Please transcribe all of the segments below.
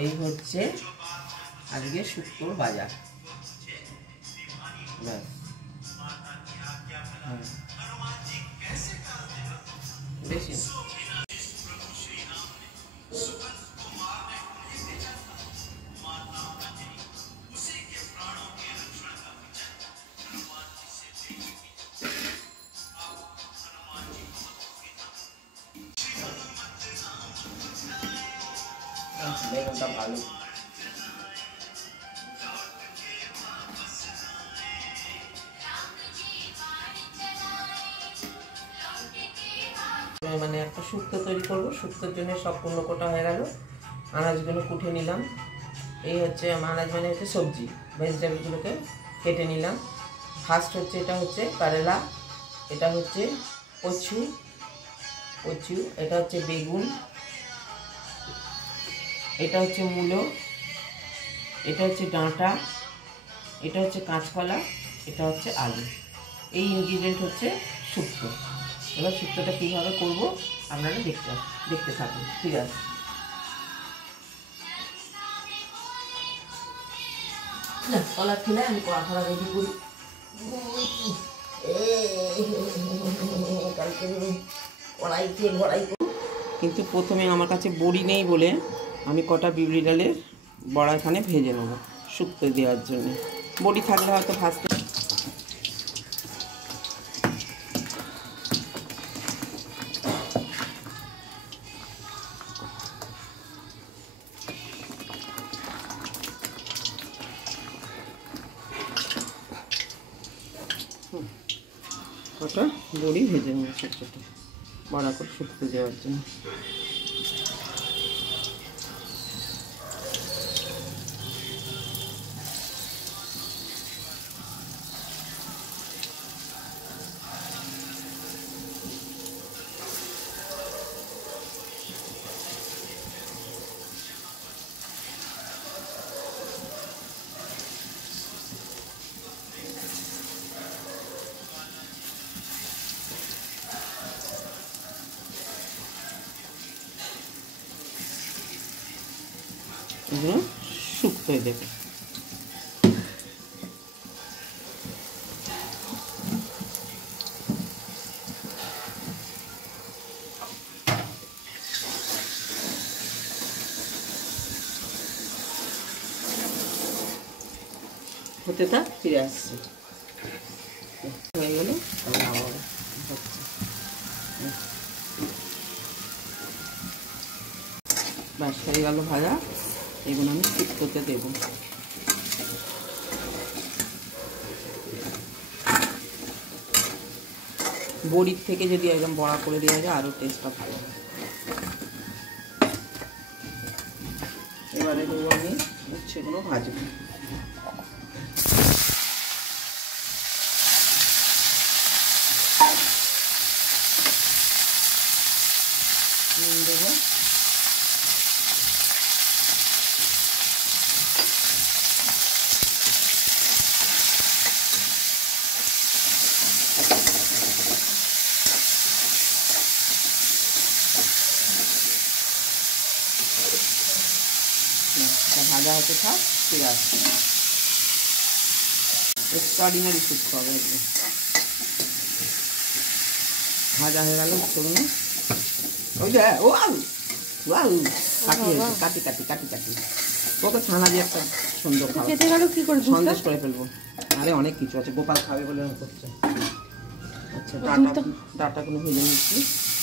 এই হচ্ছে আজকে শুক্তোর বাজার। ব্যাস, বেশি বেগুনটা ভালো। মানে একটা শুক্তো তৈরি করবো, শুক্তোর জন্য সব পূর্ণ কোটা হয়ে গেল। আনাজগুলো কুটে নিলাম। এই হচ্ছে আনাজ মানে হচ্ছে সবজি, ভেজিটেবলগুলোকে কেটে নিলাম। ফার্স্ট হচ্ছে এটা হচ্ছে কারেলা, এটা হচ্ছে কচু, এটা হচ্ছে বেগুন, এটা হচ্ছে মূলো, এটা হচ্ছে ডাঁটা, এটা হচ্ছে কাঁচকলা, এটা হচ্ছে আলু। এই ইনগ্রিডিয়েন্ট হচ্ছে শুক্তো। এবার শুক্তোটা কীভাবে করবো আপনারা দেখতে থাকুন। ঠিক আছে, কলা খেলে আমি কড়া ফড়া রেডি করি। কালকে কড়াইতে ভরাই করি। কিন্তু প্রথমে আমার কাছে বড়ি নেই বলে আমি কটা বিউলি ডালের বড়া এখানে ভেজে নেবো শুক্তো দেওয়ার জন্য। বড়ি থাকলে হয়তো ভাজতে। কটা বড়ি ভেজে নেবো ছোটো ছোটো বড়া করে শুক্তো দেওয়ার জন্য। এগুলো শুক্তোয় দেবে। হতে থাক, ফিরে আসছে। হয়ে গেল ব্যাস, হয়ে গেল ভাজা। এগুলো আমি শুক্তোতে দেবো। বড়ির থেকে যদি একদম বড়া করে দেওয়া যায় আরও টেস্টটা ভালো হয়। এবারে দেবো আমি উচ্ছেগুলো ভাজবো। নুন দেবো, ভাজা হতে থাক। ঠিক আছে, এক্সট্রাঅর্ডিনারি শুক্তো হবে। ভাজা হয়ে গেল উচ্ছেগুলো। ওই যে ও আলু আলু কাটি কাটি কাটি কাটি ওকে ছানা দিয়ে একটা সুন্দর সন্দেশ করে ফেলবো। আরে অনেক কিছু আছে, গোপাল খাবে বলে করছে। আচ্ছা, ডাটাগুলো ভেজে নিচ্ছি।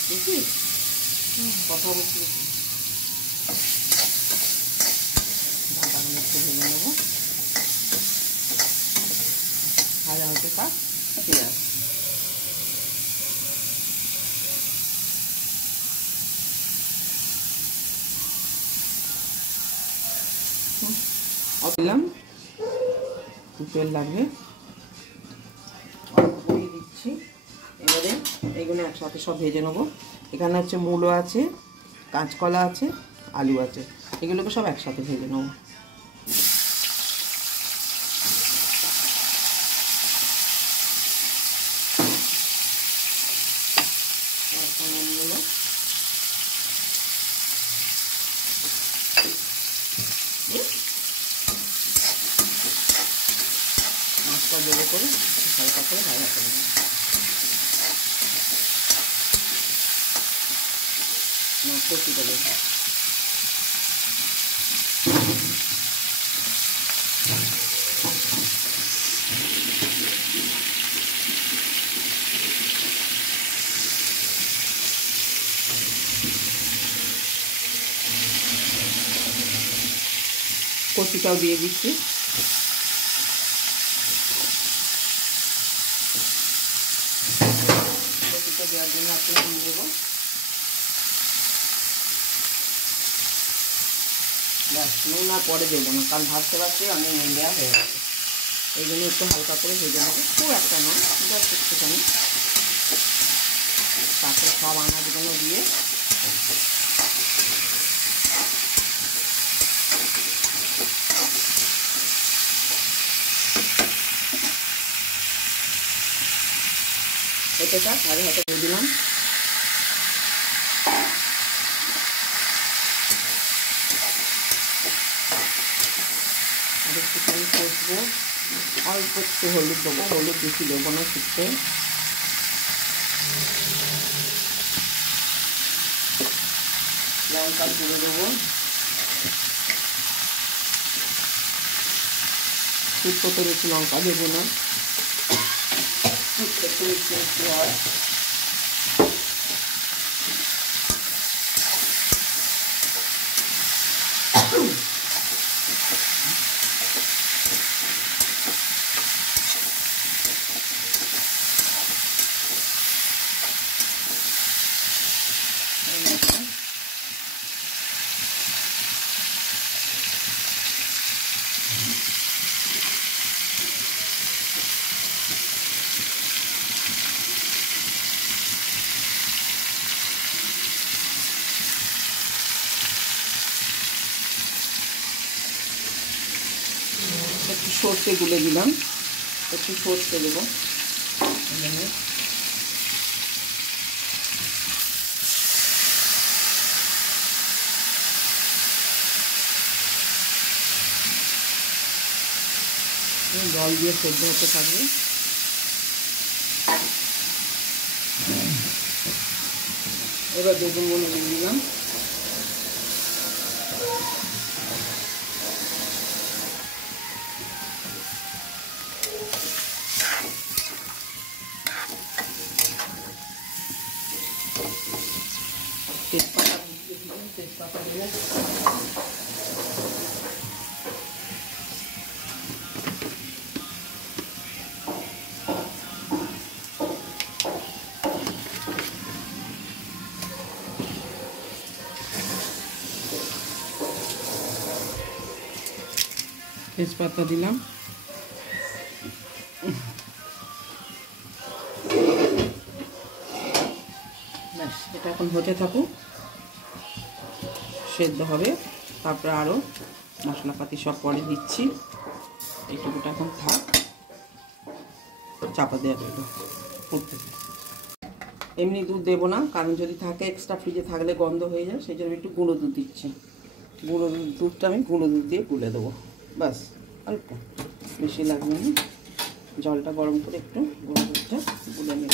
বুঝছিস কথা বলছি, ডাটাগুলো একটু ভেজে নেবো। ভাজা হতে থাক। ঠিক আছে, দিলাম তেল লাগবে, দিয়ে দিচ্ছি। এবারে এইগুলো একসাথে সব ভেজে নেবো। এখানে হচ্ছে মূলো আছে, কাঁচকলা আছে, আলু আছে, এগুলোকে সব একসাথে ভেজে নেবো। মাছটা জোরে করে হালকা করে ভাজা করে নেব। কষিটা দেব। কষিটাও দিয়ে দিচ্ছি। কষিটা দেওয়ার জন্য একটু নুন দেবো। ব্যাস, নুন আর পরে দেবো না, কারণ ভাজতে ভাজতে অনেক নুন দেওয়া হয়ে গেছে। এই জন্য একটু হালকা করে ভেজে নেবো, খুব একটা নয়, জাস্ট একটুখানি। তারপরে সব আনাজগুলো দিয়ে এটা ধারে হাতে দিয়ে দিলাম। আর একটুখানি কষবো, অল্প একটু হলুদ দেবো, হলুদ বেশি দেবো না শুকতে। লঙ্কা গুঁড়ো দেবো, শুক্তোতে বেশি লঙ্কা দেবো না, শুক্তো একটু মিষ্টি মিষ্টি হয়। একটু সর্ষে গুলে দিলাম, একটু সর্ষে দেবো। জল দিয়ে সেদ্ধ হতে থাকবে। এবার বেগুনগুলো দিয়ে দিলাম। তেজপাতা দিয়ে দিলাম, তেজপাতা দিয়ে তেজপাতা দিলাম। ব্যাস, এটা এখন হতে থাকুক, সেদ্ধ হবে। তারপরে আরও মশলাপাতি সব পরে দিচ্ছি। এইটুকুটা এখন থাক, চাপা দেওয়া রইল ফুটতে। এমনি দুধ দেবো না, কারণ যদি থাকে এক্সট্রা ফ্রিজে থাকলে গন্ধ হয়ে যায়, সেই জন্য একটু গুঁড়ো দুধ দিচ্ছি। গুঁড়ো দুধটা আমি গুঁড়ো দুধ দিয়ে গুলে দেবো, ব্যাস, অল্প, বেশি লাগবে না। জলটা গরম করে একটু গুঁড়ো দুধটা গুলে নেব।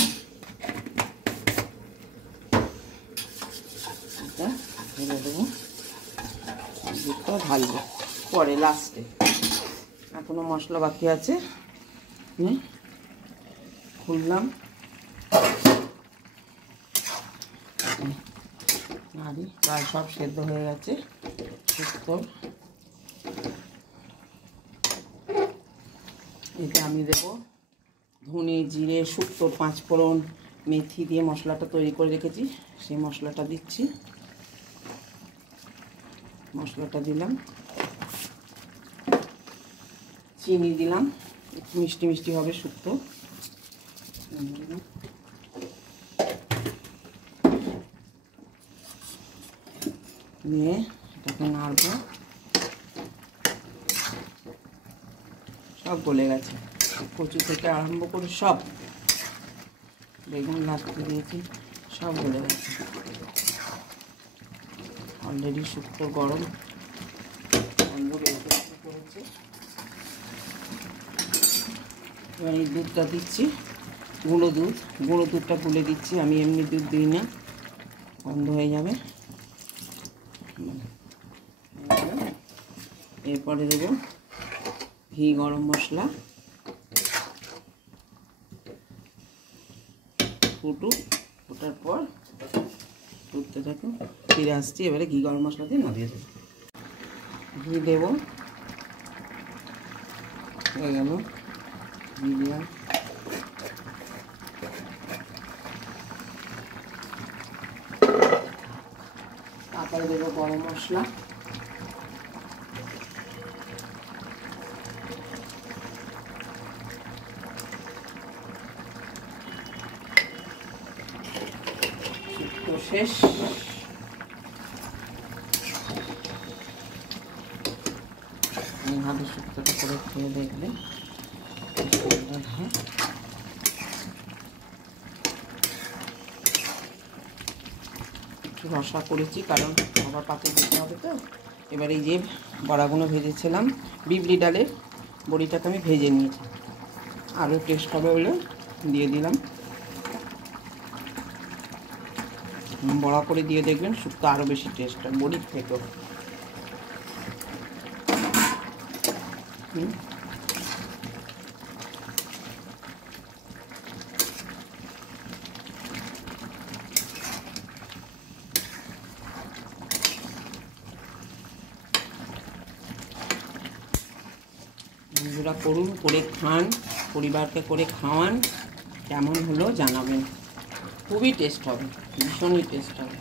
এটা ঢেলে দেবো, দুধটা ঢালবো পরে লাস্টে। এখনও মশলা বাকি আছে, খুললাম। নাড়ি, প্রায় সব সেদ্ধ হয়ে গেছে শুক্তোর। এতে আমি দেবো ধনে, জিরে, শুক্তোর 5 ফোড়ন, মেথি দিয়ে মশলাটা তৈরি করে রেখেছি, সেই মশলাটা দিচ্ছি। মশলাটা দিলাম, চিনি দিলাম, একটু মিষ্টি মিষ্টি হবে শুক্তো। দিয়ে এটাকে নাড়বো। সব গলে গেছে, কচু থেকে আরম্ভ করে সব, বেগুন লাস্টে দিয়েছি, সব গলে গেছে। অলরেডি শুক্তো গরম, গন্ধ করেছে। এবার এই দুধটা দিচ্ছি, গুঁড়ো দুধটা গুলে দিচ্ছি, আমি এমনি দুধ দিই না, বন্ধ হয়ে যাবে। এরপরে দেবো ঘি, গরম মশলা, ফোটার পর ফুটতে থাকুন, ফিরে আসছি। এবারে ঘি গরম মশলা দিয়ে নামিয়ে দেবো। ঘি দেবো, হয়ে গেল ঘি দেওয়া। তারপরে দেবো গরম মশলা, শেষ। এইভাবে শুক্তোটা করে খেয়ে দেখবে, একটু রসা করেছি কারণ আবার পাতে দিতে হবে তো। এবার এই যে বড়াগুলো ভেজেছিলাম, বিবলি ডালের বড়িটাকে আমি ভেজে নিয়েছি, আরও টেস্ট হবে বলে দিয়ে দিলাম। বড়া করে দিয়ে দেখবেন শুক্তো আরও বেশি টেস্ট হয় বড়ির থেকেও। বন্ধুরা করুন, করে খান, পরিবারকে করে খাওয়ান, কেমন হলো জানাবেন। খুবই টেস্ট হবে, ভীষণই টেস্ট হবে।